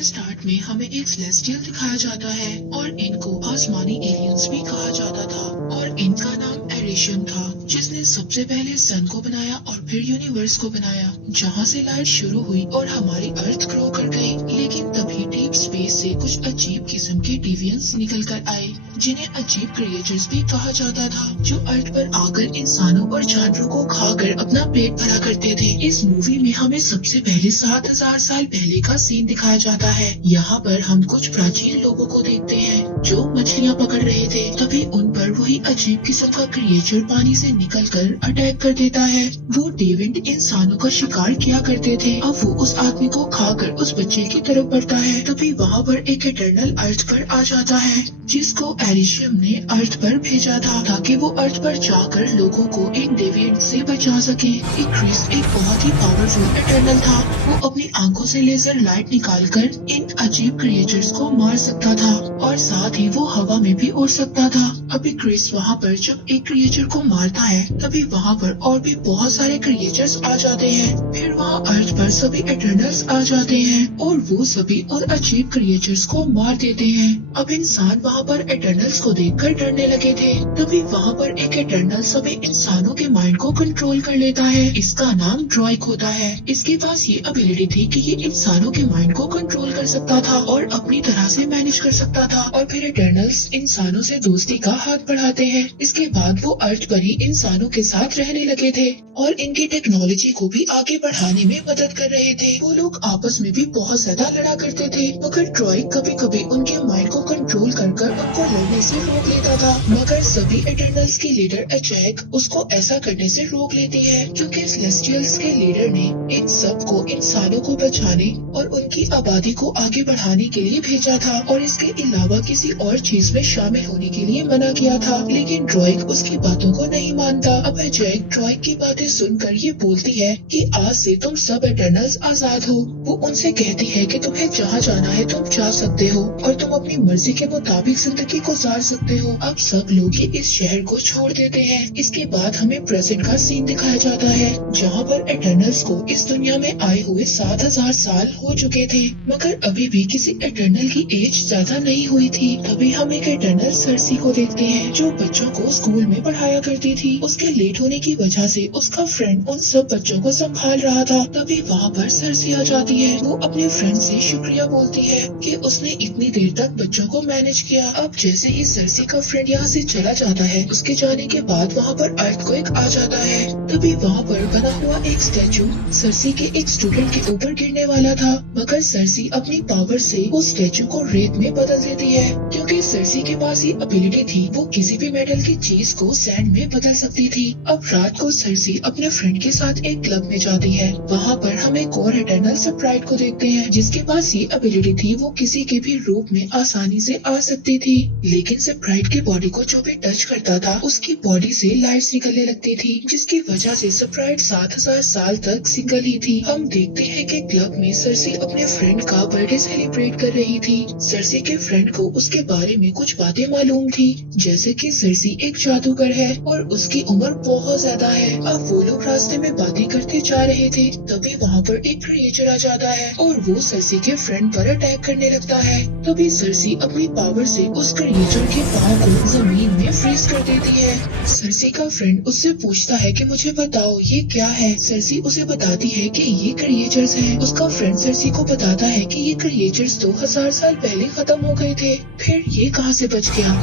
के स्टार्ट में हमें एक सेलेस्टियल दिखाया जाता है और इनको आसमानी एलियंस भी कहा जाता था और इनका नाम एरिशियम था, जिसने सबसे पहले सन को बनाया और फिर यूनिवर्स को बनाया, जहाँ से लाइट शुरू हुई और हमारी अर्थ ग्रो कर गई। लेकिन तभी डीप स्पेस से कुछ अजीब किस्म के डिवियंस निकल कर आए, जिन्हें अजीब क्रिएचर्स भी कहा जाता था, जो अर्थ पर आकर इंसानों और जानवरों को खाकर अपना पेट भरा करते थे। इस मूवी में हमें सबसे पहले 7000 साल पहले का सीन दिखाया जाता है। यहाँ पर हम कुछ प्राचीन लोगों को देखते हैं जो मछलियाँ पकड़ रहे थे। तभी उन पर वही अजीब किस्म का क्रिएचर पानी से निकलकर अटैक कर देता है। वो डेविड इंसानों का शिकार किया करते थे। अब वो उस आदमी को खाकर उस बच्चे की तरफ बढ़ता है। तभी वहाँ पर एक इटर्नल अर्थ पर आ जाता है, जिसको एरिशियम ने अर्थ पर भेजा था ताकि वो अर्थ पर जाकर लोगों को इन डेविड से बचा सके। क्रिस एक बहुत ही पावरफुल इटर्नल था। वो अपनी आंखों से लेजर लाइट निकालकर इन अजीब क्रिएचर्स को मार सकता था और साथ ही वो हवा में भी उड़ सकता था। अभी क्रिस वहाँ पर जब एक क्रिएचर को मारता है, तभी वहाँ पर और भी बहुत सारे क्रिएचर्स आ जाते हैं। फिर वहाँ अर्थ पर सभी इटर्नल्स आ जाते हैं और वो सभी उन अजीब क्रिएचर्स को मार देते हैं। अब इंसान वहाँ पर इटर्नल्स को देखकर डरने लगे थे। तभी वहाँ पर एक इटर्नल सभी इंसानों के माइंड को कंट्रोल कर लेता है। इसका नाम ड्रॉइक होता है। इसके पास ये एबिलिटी थी कि ये इंसानों के माइंड को कंट्रोल कर सकता था और अपनी तरह से मैनेज कर सकता था। और फिर इटर्नल्स इंसानों से दोस्ती का हाथ बढ़ाते हैं। इसके बाद वो अर्थ पर ही इंसानों के साथ रहने लगे थे और इनकी टेक्नोलॉजी को भी आगे बढ़ाने में मदद कर रहे थे। वो लोग आपस में भी बहुत ज्यादा लड़ा करते थे, मगर ड्रॉइक कभी कभी उनके माइंड को कंट्रोल कर उनको लड़ने से रोक लेता था। मगर सभी इटर्नल्स की लीडर अजैक उसको ऐसा करने से रोक लेती है, क्योंकि सेलेस्टियल्स के लीडर ने इन सब को इंसानों को बचाने और उनकी आबादी को आगे बढ़ाने के लिए भेजा था और इसके अलावा किसी और चीज में शामिल होने के लिए मना किया था। लेकिन ड्रॉइक उसकी बातों को नहीं मानता। अब अजैक ड्रॉइक की बातें सुनकर ये बोलती है कि आज से तुम सब इटर्नल्स आजाद हो। वो उनसे कहती है कि तुम्हें जहाँ जाना है तुम जा सकते हो और तुम अपनी मर्जी के मुताबिक जिंदगी गुजार सकते हो। अब सब लोग ही इस शहर को छोड़ देते हैं। इसके बाद हमें प्रेजेंट का सीन दिखाया जाता है, जहाँ पर इटर्नल्स को इस दुनिया में आए हुए 7000 साल हो चुके थे, मगर अभी भी किसी इटर्नल की एज ज्यादा नहीं हुई थी। तभी हम एक इटर्नल सर्सी को देखते हैं, जो बच्चों को स्कूल में पढ़ाया करती थी। उसके लेट होने की वजह से उसका फ्रेंड उन सब बच्चों को संभाल रहा था। तभी वहाँ पर सर्सी आ जाती है। वो अपने फ्रेंड से शुक्रिया बोलती है कि उसने इतनी देर तक बच्चों को मैनेज किया। अब जैसे ही सर्सी का फ्रेंड यहाँ से चला जाता है, उसके जाने के बाद वहाँ पर अर्थक्वेक आ जाता है। तभी वहाँ पर बना हुआ एक स्टैचू सर्सी के एक स्टूडेंट के ऊपर गिरने वाला था, मगर सर्सी अपनी पावर से उस स्टैचू को रेत में बदल देती है, क्योंकि सर्सी के पास ये एबिलिटी थी। वो किसी भी मेटल की चीज को सैंड में बदल सकती थी। अब रात को सर्सी अपने फ्रेंड के साथ एक क्लब में जाती है। वहाँ पर हम एक और इटर्नल स्प्राइट को देखते हैं, जिसके पास ये एबिलिटी थी। वो किसी के भी रूप में आसानी से आ सकती थी, लेकिन स्प्राइट की बॉडी को जो भी टच करता था, उसकी बॉडी से लाइट्स निकलने लगती थी, जिसकी वजह से स्प्राइट 7000 साल तक सिंगल ही थी। हम देखते हैं कि क्लब में सर्सी अपने फ्रेंड का बर्थडे सेलिब्रेट कर रही थी। सर्सी के फ्रेंड को उसके बारे में कुछ बातें मालूम थी, जैसे कि सर्सी एक जादूगर है और उसकी उम्र बहुत ज्यादा है। अब वो लोग रास्ते में बातें करते जा रहे थे, तभी वहाँ पर एक क्रिएचर आ जाता है और वो सर्सी के फ्रेंड पर अटैक करने लगता है। तभी सर्सी अपनी पावर से उस क्रिएचर के पाँव को जमीन में फ्रीज कर देती है। सर्सी का फ्रेंड उससे पूछता है कि मुझे बताओ ये क्या है। सर्सी उसे बताती है कि ये क्रिएचर्स हैं। उसका फ्रेंड सर्सी को बताता है कि ये क्रिएचर्स 2000 साल पहले खत्म हो गए थे, फिर ये कहाँ से बच गया।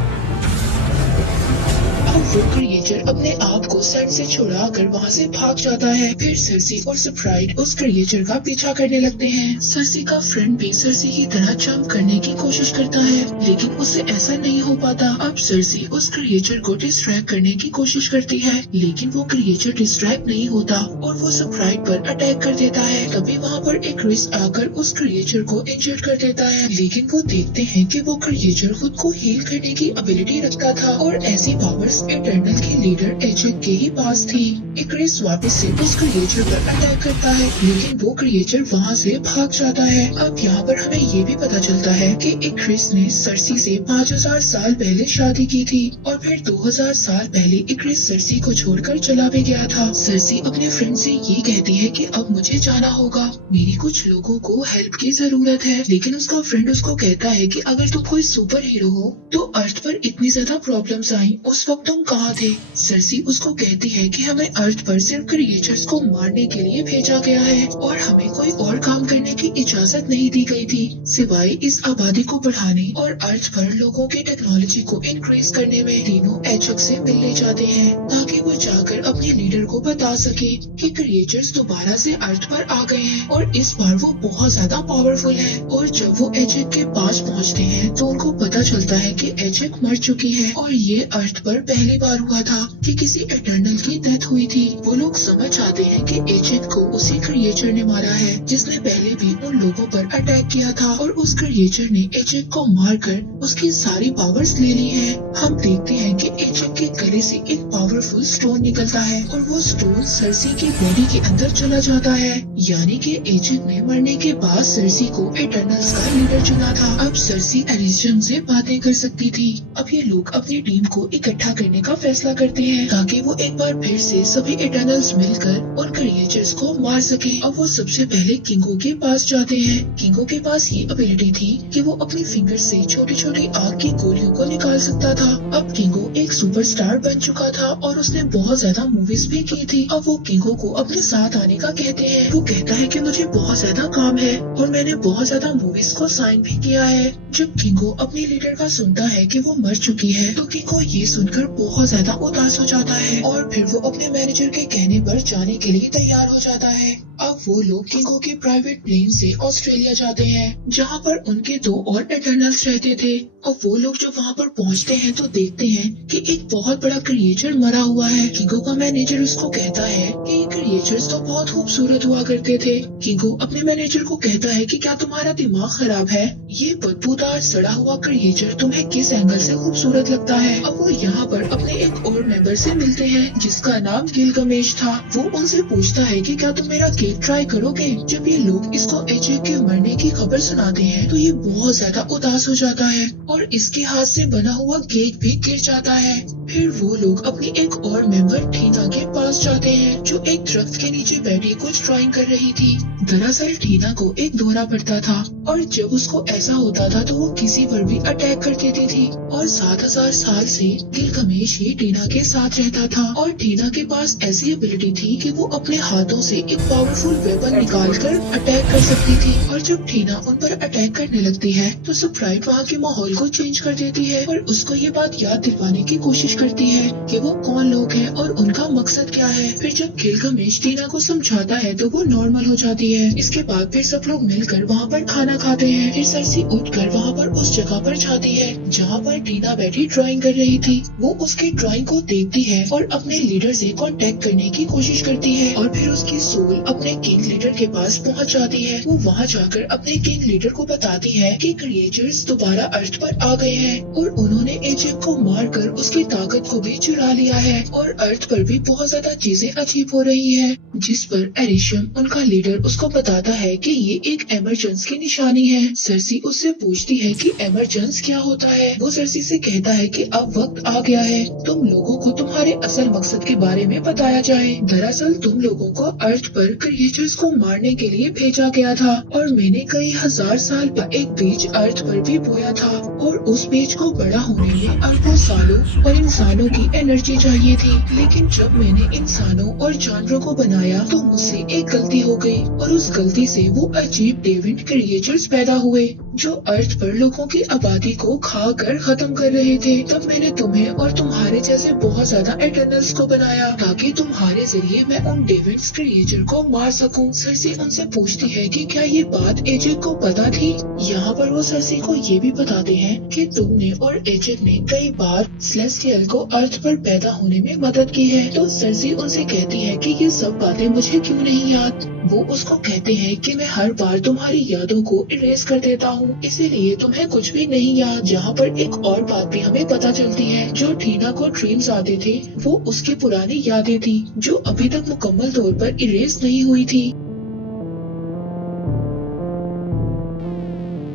अब वो क्रिएचर अपने आप को सेट से छुड़ाकर वहाँ से भाग जाता है। फिर सर्सी और स्प्राइट उस क्रिएचर का पीछा करने लगते हैं। सर्सी का फ्रेंड भी सर्सी की तरह जंप करने की कोशिश करता है, लेकिन उससे ऐसा नहीं हो पाता। अब सर्सी उस क्रिएचर को डिस्ट्रैक्ट करने की कोशिश करती है, लेकिन वो क्रिएचर डिस्ट्रैक्ट नहीं होता और वो स्प्राइट पर अटैक कर देता है। तभी वहाँ पर एक क्रिस आकर उस क्रिएचर को इंजर्ड कर देता है, लेकिन वो देखते हैं कि वो क्रिएचर खुद को हील करने की एबिलिटी रखता था और ऐसी पावर्स इटर्नल के लीडर एजेक के ही पास थी। इक्रिस वापस से उस क्रिएचर पर अटैक करता है, लेकिन वो क्रिएचर वहाँ से भाग जाता है। अब यहाँ पर हमें ये भी पता चलता है कि एक क्रिस ने सरसी से 5000 साल पहले शादी की थी और फिर 2000 साल पहले एक क्रिस सरसी को छोड़कर चला भी गया था। सरसी अपने फ्रेंड से ये कहती है कि अब मुझे जाना होगा, मेरी कुछ लोगों को हेल्प की जरूरत है। लेकिन उसका फ्रेंड उसको कहता है कि अगर तुम कोई सुपर हीरो हो तो अर्थ पर इतनी ज्यादा प्रॉब्लम्स आई, उस वक्त तुम कहाँ थे? सरसी उसको कहती है कि हमें अर्थ पर सिर्फ क्रिएचर्स को मारने के लिए भेजा गया है और हमें कोई और काम करने की इजाजत नहीं दी गई थी सिवाय इस आबादी को बढ़ाने और अर्थ पर लोगों की टेक्नोलॉजी को इंक्रीज करने में। तीनों एचक से मिलने जाते हैं ताकि वो जाकर अपने लीडर को बता सके कि क्रिएचर्स दोबारा से अर्थ पर आ गए हैं और इस बार वो बहुत ज्यादा पावरफुल है। और जब वो एचक के पास पहुंचते हैं तो उनको पता चलता है कि एचक मर चुकी है और ये अर्थ पर पहली बार हुआ था कि किसी इटर्नल की डेथ हुई थी। वो लोग समझ आते हैं कि एचक को उसी क्रिएचर ने मारा है जिसने पहले भी उन लोगों पर अटैक किया था और उस क्रिएचर ने एचक को मारकर उसकी सारी पावर्स ले ली है। हम देखते हैं कि एचक के गले से एक पावरफुल स्टोन निकलता है और वो स्टोन सरसी की बॉडी के अंदर चला जाता है, यानी कि एचक ने मरने के बाद सरसी को इटर्नल्स का लीडर चुना था। अब सरसी एलिशियम से बातें कर सकती थी। अब ये लोग अपनी टीम को इकट्ठा करने का फैसला करते हैं ताकि वो एक बार फिर से सभी इटर्नल्स मिलकर उन क्रिएचर्स को मार सके। अब वो सबसे पहले किंगो के पास जाते हैं। किंगो के पास ये एबिलिटी थी कि वो अपनी फिंगर से छोटी छोटी आग की गोलियों को निकाल सकता था। अब किंगो एक सुपरस्टार बन चुका था और उसने बहुत ज्यादा मूवीज भी की थी। अब वो किंगो को अपने साथ आने का कहते हैं। वो कहता है कि मुझे बहुत ज्यादा काम है और मैंने बहुत ज्यादा मूवीज को साइन भी किया है। जब किंगो अपने लीडर का सुनता है कि वो मर चुकी है तो किंगो ये सुनकर बहुत ज्यादा उदास हो जाता है और फिर वो अपने मैनेजर के कहने पर जाने के लिए तैयार हो जाता है। अब वो लोग किंगो के प्राइवेट प्लेन से ऑस्ट्रेलिया जाते हैं जहाँ पर उनके 2 और इटर्नल्स रहते थे। और वो लोग जब वहाँ पर पहुँचते हैं तो देखते हैं कि एक बहुत बड़ा क्रिएचर मरा हुआ है। किंगो का मैनेजर उसको कहता है कि ये क्रिएचर्स तो बहुत खूबसूरत हुआ करते थे। किंगो अपने मैनेजर को कहता है कि क्या तुम्हारा दिमाग खराब है? ये बदबूदार सड़ा हुआ क्रिएचर तुम्हें किस एंगल से खूबसूरत लगता है? अब वो यहाँ पर अपने एक और मेंबर से मिलते हैं जिसका नाम गिलगमेश था। वो उनसे पूछता है कि क्या तुम मेरा केक ट्राई करोगे? जब ये लोग इसको एचक के मरने की खबर सुनाते हैं तो ये बहुत ज्यादा उदास हो जाता है और इसके हाथ से बना हुआ केक भी गिर जाता है। फिर वो लोग अपनी एक और मेंबर टीना के पास जाते हैं जो एक दरख्त के नीचे बैठी कुछ ड्राइंग कर रही थी। दरअसल टीना को एक दौरा पड़ता था और जब उसको ऐसा होता था तो वो किसी पर भी अटैक कर देती थी और 7000 साल से गिलगमेश ही टीना के साथ रहता था और टीना के पास ऐसी एबिलिटी थी कि वो अपने हाथों से एक पावरफुल वेपन निकालकर अटैक कर सकती थी। और जब टीना उन पर अटैक करने लगती है तो स्प्राइट वहाँ के माहौल को चेंज कर देती है और उसको ये बात याद दिलवाने की कोशिश करती है कि वो कौन लोग हैं और उनका मकसद क्या है। फिर जब गिलगमेश टीना को समझाता है तो वो नॉर्मल हो जाती है। इसके बाद फिर सब लोग मिलकर वहाँ पर खाना खाते हैं। फिर सरसी उठकर वहाँ पर उस जगह पर जाती है जहाँ पर टीना बैठी ड्राइंग कर रही थी। वो उसकी ड्राइंग को देखती है और अपने लीडर से कांटेक्ट करने की कोशिश करती है और फिर उसकी सोल अपने किंग लीडर के पास पहुँच जाती है। वो वहाँ जाकर अपने किंग लीडर को बताती है कि क्रिएचर्स दोबारा अर्थ पर आ गए हैं और उन्होंने एचक को मारकर उसकी ताकत को भी चुरा लिया है और अर्थ पर भी बहुत ज्यादा चीजें अजीब हो रही हैं। जिस पर एरिशियम उनका लीडर उसको बताता है कि ये एक एमरजेंस की निशानी है। सरसी उससे पूछती है कि एमरजेंस क्या होता है। वो सरसी से कहता है कि अब वक्त आ गया है तुम लोगों को तुम्हारे असल मकसद के बारे में बताया जाए। दरअसल तुम लोगों को अर्थ पर क्रिएचर्स को मारने के लिए भेजा गया था और मैंने कई हजार साल पर एक बीज अर्थ पर भी बोया था और उस बीज को बड़ा होने में अरबों सालों और इंसानों की एनर्जी चाहिए थी। लेकिन जब मैंने इंसानों और जानवरों को बनाया तो मुझसे एक गलती हो गई और उस गलती से वो अजीब डेविड क्रिएचर्स पैदा हुए जो अर्थ पर लोगों की आबादी को खा कर खत्म कर रहे थे। तब मैंने तुम्हें और तुम्हारे जैसे बहुत ज्यादा इटर्नल्स को बनाया ताकि तुम्हारे जरिए मैं उन डेविड क्रिएचर को मार सकूं। सरसी उनसे पूछती है कि क्या ये बात एचक को पता थी। यहाँ पर वो सरसी को ये भी बताते हैं कि तुमने और एचक ने कई बार सेलेस्टियल को अर्थ पर पैदा होने में मदद की है। तो सरसी उनसे कहती है कि ये सब बातें मुझे क्यों नहीं याद। वो उसको कहते हैं कि मैं हर बार तुम्हारी यादों को इरेज कर देता हूँ इसीलिए तुम्हें कुछ भी नहीं याद। जहाँ पर एक और बात भी हमें पता चलती है जो टीना को ड्रीम्स आते थे वो उसकी पुरानी यादें थी जो अभी तक मुकम्मल तौर पर इरेज नहीं हुई थी।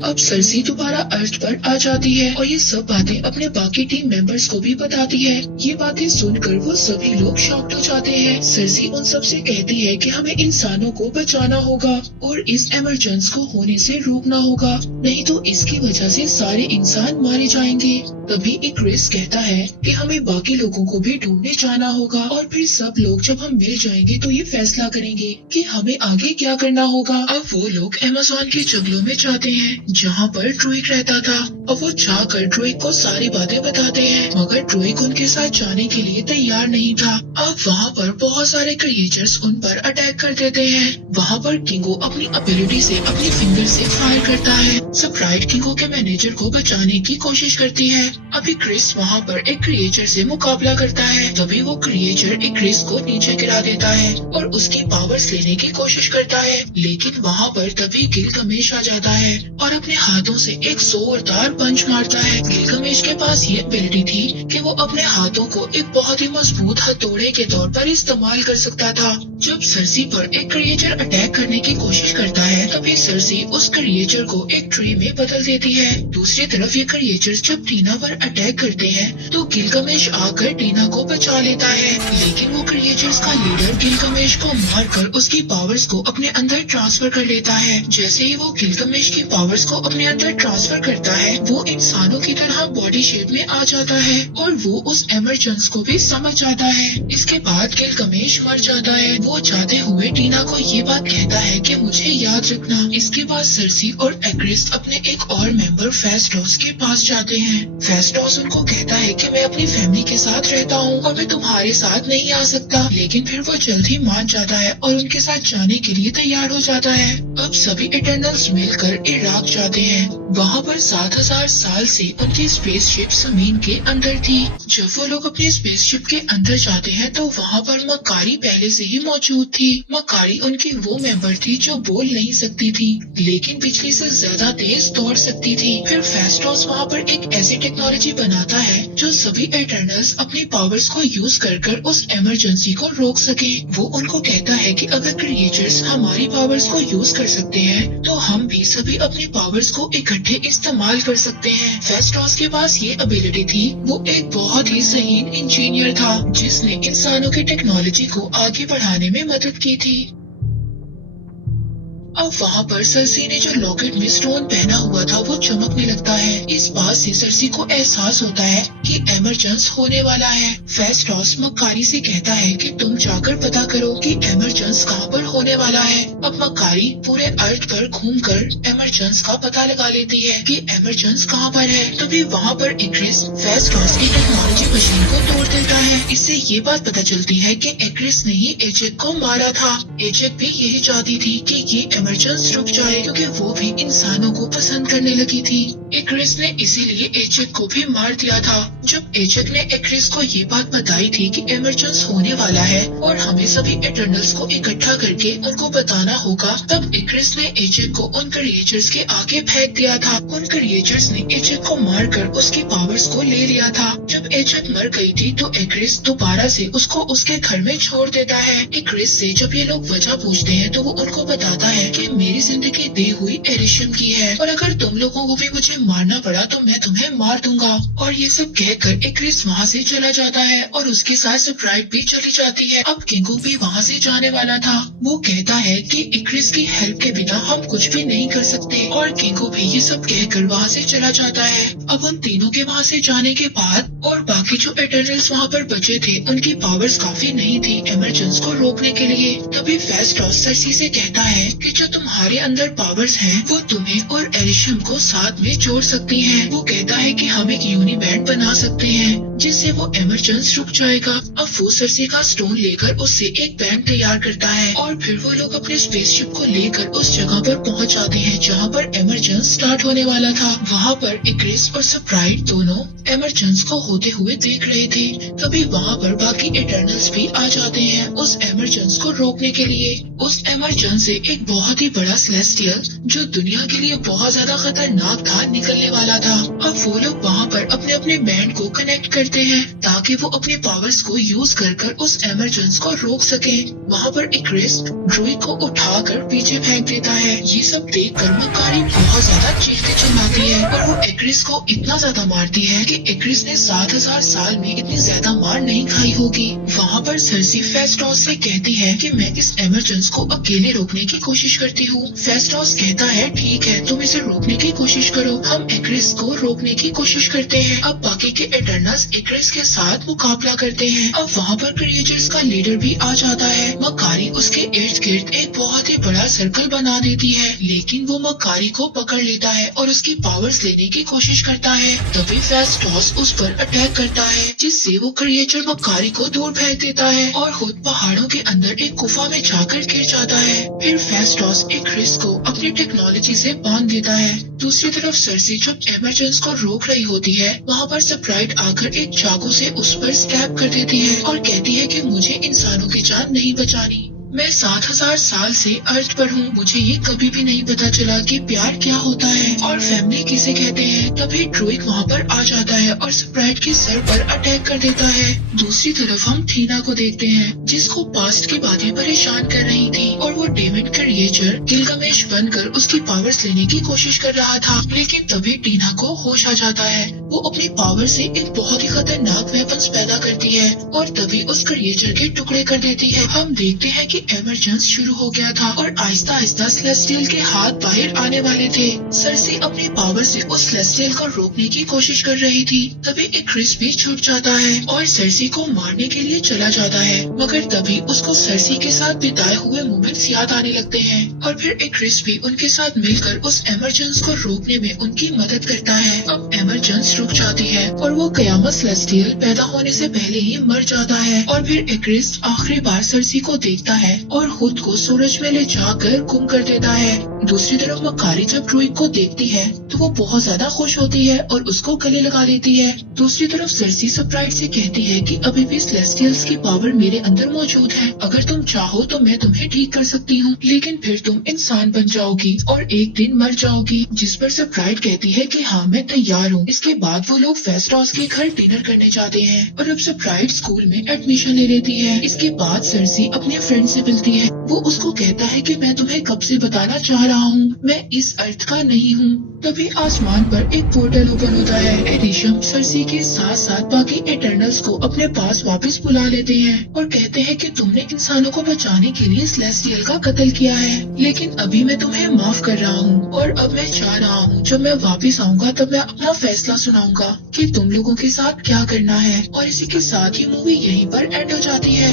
अब सरसी दोबारा अर्थ पर आ जाती है और ये सब बातें अपने बाकी टीम मेंबर्स को भी बताती है। ये बातें सुनकर वो सभी लोग शॉक्ड हो जाते हैं। सरसी उन सब से कहती है कि हमें इंसानों को बचाना होगा और इस इमरजेंसी को होने से रोकना होगा, नहीं तो इसकी वजह से सारे इंसान मारे जाएंगे। तभी इक्रिस कहता है कि हमें बाकी लोगों को भी ढूंढने जाना होगा और फिर सब लोग जब हम मिल जाएंगे तो ये फैसला करेंगे कि हमें आगे क्या करना होगा। अब वो लोग अमेज़न के जंगलों में जाते हैं जहाँ पर ड्रूइग रहता था। अब वो जाकर ड्रूइग को सारी बातें बताते हैं, मगर ड्रूइग उनके साथ जाने के लिए तैयार नहीं था। अब वहाँ पर बहुत सारे क्रिएचर्स उन पर अटैक कर देते हैं। वहाँ पर किंगो अपनी एबिलिटी से अपनी फिंगर से फायर करता है। स्प्राइट किंगो के मैनेजर को बचाने की कोशिश करती है। अभी क्रिस वहाँ पर एक क्रिएचर से मुकाबला करता है। तभी वो क्रिएचर एक क्रिस को नीचे गिरा देता है और उसकी पावर्स लेने की कोशिश करता है, लेकिन वहाँ पर तभी गिलगमेश आ जाता है और अपने हाथों से एक जोरदार पंच मारता है। गिलगमेश के पास ये एबिलिटी थी कि वो अपने हाथों को एक बहुत ही मजबूत हथौड़े के तौर पर इस्तेमाल कर सकता था। जब सरसी पर एक क्रिएचर अटैक करने की कोशिश करता है, तभी सरसी उस क्रिएचर को एक ट्री में बदल देती है। दूसरी तरफ ये क्रिएचर जब टीना पर अटैक करते हैं तो गिलगमेश आकर टीना को बचा लेता है, लेकिन वो क्रिएचर्स का लीडर गिलगमेश को मारकर उसकी पावर्स को अपने अंदर ट्रांसफर कर लेता है। जैसे ही वो गिलगमेश की पावर्स को अपने अंदर ट्रांसफर करता है, वो इंसानों की तरह बॉडी शेप में आ जाता है और वो उस इमरजेंसी को भी समझ जाता है। इसके बाद गिलगमेश मर जाता है। वो जाते हुए टीना को ये बात कहता है कि मुझे याद रखना। इसके बाद सरसी और एक्रिस अपने एक और मेंबर फेस्टोस के पास जाते हैं। फेस्टोस उनको कहता है कि मैं अपनी फैमिली के साथ रहता हूँ और मैं तुम्हारे साथ नहीं आ सकता, लेकिन फिर वो जल्दी मान जाता है और उनके साथ जाने के लिए तैयार हो जाता है। अब सभी इटर्नल्स मिलकर इराक जाते हैं। वहाँ पर 7000 साल से उनकी स्पेसशिप जमीन के अंदर थी। जब वो लोग अपनी स्पेसशिप के अंदर जाते हैं तो वहाँ पर मकारी पहले से ही मौजूद थी। मकारी उनकी वो मेंबर थी जो बोल नहीं सकती थी, लेकिन बिजली से ज्यादा तेज दौड़ सकती थी। फिर फेस्टोस वहाँ पर एक ऐसी टेक्नोलॉजी बनाता है जो सभी इटर्नल्स अपनी पावर्स को यूज कर उस इमरजेंसी को रोक सके। वो उनको कहता है कि अगर क्रिएचर्स हमारी पावर्स को यूज कर सकते हैं तो हम भी सभी अपनी पावर्स को इकट्ठे इस्तेमाल कर सकते हैं। फेस्टोस के पास ये एबिलिटी थी। वो एक बहुत ही सहीन इंजीनियर था जिसने इंसानों की टेक्नोलॉजी को आगे बढ़ाने में मदद की थी। अब वहाँ पर सरसी ने जो लॉकेट में स्टोन पहना हुआ था वो चमकने लगता है। इस बात से सरसी को एहसास होता है कि इमरजेंस होने वाला है। फेस्टोस मकारी से कहता है कि तुम जाकर पता करो कि इमरजेंस कहाँ पर होने वाला है। अब मकारी पूरे अर्थ पर घूमकर इमरजेंस का पता लगा लेती है कि इमरजेंस कहाँ पर है। तभी वहाँ पर इक्रिस फेस्टोस की टेक्नोलॉजी मशीन को तोड़ देता है। इससे ये बात पता चलती है कि इक्रिस ने ही एजेक को मारा था। एजेक भी यही चाहती थी कि ये इमरजेंसी रुक जाए क्योंकि वो भी इंसानों को पसंद करने लगी थी। इक्रिस ने इसीलिए एजेक को भी मार दिया था। जब एजेक ने इक्रिस को ये बात बताई थी कि इमरजेंसी होने वाला है और हमें सभी इटर्नल्स को इकट्ठा करके उनको बताना होगा, तब इक्रिस ने एजेक को उन क्रिएचर्स के आगे फेंक दिया था। उन क्रिएचर्स ने एजेक को मारकर उसकी पावर्स को ले लिया था। जब एजेक मर गई थी तो इक्रिस दोबारा से उसको उसके घर में छोड़ देता है। इक्रिस से जब ये लोग वजह पूछते हैं तो वो उनको बताता है कि मेरी जिंदगी दी हुई एरिशम की है और अगर तुम लोगों को भी मुझे मारना पड़ा तो मैं तुम्हें मार दूंगा। और ये सब कहकर इक्रिस वहाँ से चला जाता है और उसके साथ स्प्राइट भी चली जाती है। अब किंगो भी वहाँ से जाने वाला था। वो कहता है कि इक्रिस की हेल्प के बिना हम कुछ भी नहीं कर सकते और किंगो भी ये सब कहकर वहाँ से चला जाता है। अब उन तीनों के वहाँ से जाने के बाद और बाकी जो इटर्नल्स वहाँ पर बचे थे उनकी पावर्स काफी नहीं थी इमरजेंसी को रोकने के लिए। तभी फेस्टोस सरसी से कहता है कि जो तुम्हारे अंदर पावर्स हैं वो तुम्हें और एरिशम को साथ में जोड़ सकती हैं। वो कहता है कि हम एक यूनिबैंड बना सकते हैं जिससे वो इमरजेंसी रुक जाएगा। अब वो सरसी का स्टोन लेकर उससे एक बैंड तैयार करता है और फिर वो लोग अपने स्पेसशिप को लेकर उस जगह पर पहुंच जाते हैं जहाँ पर इमरजेंसी स्टार्ट होने वाला था। वहाँ पर इक्रिस और स्प्राइट दोनों इमरजेंसी को होते हुए देख रहे थे। तभी वहाँ पर बाकी इटर्नल्स भी आ जाते हैं उस इमरजेंसी को रोकने के लिए। उस इमरजेंसी से एक बहुत ही बड़ा सेलेस्टियल जो दुनिया के लिए बहुत ज्यादा खतरनाक था निकलने वाला था। अब वो लोग वहाँ पर अपने अपने बैंड को कनेक्ट करते देते हैं ताकि वो अपने पावर्स को यूज कर उस एमरजेंस को रोक सके। वहाँ पर इक्रिस ड्रूइग को उठाकर पीछे फेंक देता है। ये सब देखकर मकारी बहुत ज्यादा चीखती चिल्लाती है और वो इक्रिस को इतना ज्यादा मारती है कि इक्रिस ने 7000 साल में इतनी ज्यादा मार नहीं खाई होगी। वहाँ पर सर्सी फेस्टोस से कहती है कि मैं इस एमरजेंस को अकेले रोकने की कोशिश करती हूँ। फेस्टोस कहता है ठीक है, तुम इसे रोकने की कोशिश करो, हम इक्रिस को रोकने की कोशिश करते हैं। अब बाकी के एटर्नल्स इक्रिस के साथ मुकाबला करते हैं। अब वहाँ पर क्रिएचर्स का लीडर भी आ जाता है। मकारी उसके इर्द गिर्द एक बहुत ही बड़ा सर्कल बना देती है, लेकिन वो मकारी को पकड़ लेता है और उसकी पावर्स लेने की कोशिश करता है। तभी फेस्टोस उस पर अटैक करता है, जिससे वो क्रिएचर मकारी को दूर फेंक देता है और खुद पहाड़ों के अंदर एक गुफा में जाकर गिर जाता है। फिर फेस्टोस इक्रिस को अपनी टेक्नोलॉजी से बांध देता है। दूसरी तरफ सर्सी जब एमरजेंस को रोक रही होती है, वहाँ पर स्प्राइट आकर एक चाकू से उस पर स्टैब कर देती है और कहती है कि मुझे इंसानों की जान नहीं बचानी। मैं 7000 साल से अर्थ पर हूँ, मुझे ये कभी भी नहीं पता चला कि प्यार क्या होता है और फैमिली किसे कहते हैं। तभी ड्रूइग वहाँ पर आ जाता है और स्प्राइट के सर पर अटैक कर देता है। दूसरी तरफ हम थीना को देखते हैं, जिसको पास्ट की बातें परेशान कर रही थी और वो डेमन क्रिएचर गिलगामेश बनकर उसकी पावर्स लेने की कोशिश कर रहा था। लेकिन तभी टीना को होश आ जाता है। वो अपनी पावर से एक बहुत ही खतरनाक वेपन्स पैदा करती है और तभी उस क्रिएचर के टुकड़े कर देती है। हम देखते हैं कि एमरजेंस शुरू हो गया था और आहिस्ता आहिस्ता सेलेस्टियल के हाथ बाहर आने वाले थे। सर्सी अपनी पावर से उस सेलेस्टियल को रोकने की कोशिश कर रही थी। तभी इक्रिस भी छूट जाता है और सर्सी को मारने के लिए चला जाता है, मगर तभी उसको सर्सी के साथ बिताए हुए मोमेंट्स याद आने लगते हैं और फिर इक्रिस भी उनके साथ मिलकर उस एमरजेंस को रोकने में उनकी मदद करता है। अब एमरजेंस रुक जाती है और वो कयामत सेलेस्टियल पैदा होने से पहले ही मर जाता है। और फिर इक्रिस आखिरी बार सर्सी को देखता है और खुद को सूरज में ले जाकर गुम कर देता है। दूसरी तरफ मकारी जब ड्रूइग को देखती है तो वो बहुत ज्यादा खुश होती है और उसको गले लगा लेती है। दूसरी तरफ सर्सी स्प्राइट से कहती है कि अभी भी सेलेस्टियल्स की पावर मेरे अंदर मौजूद है, अगर तुम चाहो तो मैं तुम्हें ठीक कर सकती हूँ, लेकिन फिर तुम इंसान बन जाओगी और एक दिन मर जाओगी। जिस पर स्प्राइट कहती है कि हाँ मैं तैयार हूँ। इसके बाद वो लोग फेस्टोस के घर डिनर करने जाते हैं और अब स्प्राइट स्कूल में एडमिशन ले लेती है। इसके बाद सर्सी अपने फ्रेंड से मिलती है। वो उसको कहता है कि मैं तुम्हें कब से बताना चाह रहा हूँ, मैं इस अर्थ का नहीं हूँ। तभी आसमान पर एक पोर्टल ओपन होता है। एरिशम सर्सी के साथ साथ बाकी एटर्नल्स को अपने पास वापस बुला लेते हैं और कहते हैं कि तुमने इंसानों को बचाने के लिए सेलेस्टियल का कत्ल किया है, लेकिन अभी मैं तुम्हें माफ कर रहा हूँ और अब मैं चाह रहा हूँ जब मैं वापस आऊंगा तब मैं अपना फैसला सुनाऊंगा कि तुम लोगों के साथ क्या करना है। और इसी के साथ ही मूवी यहीं पर एंड हो जाती है।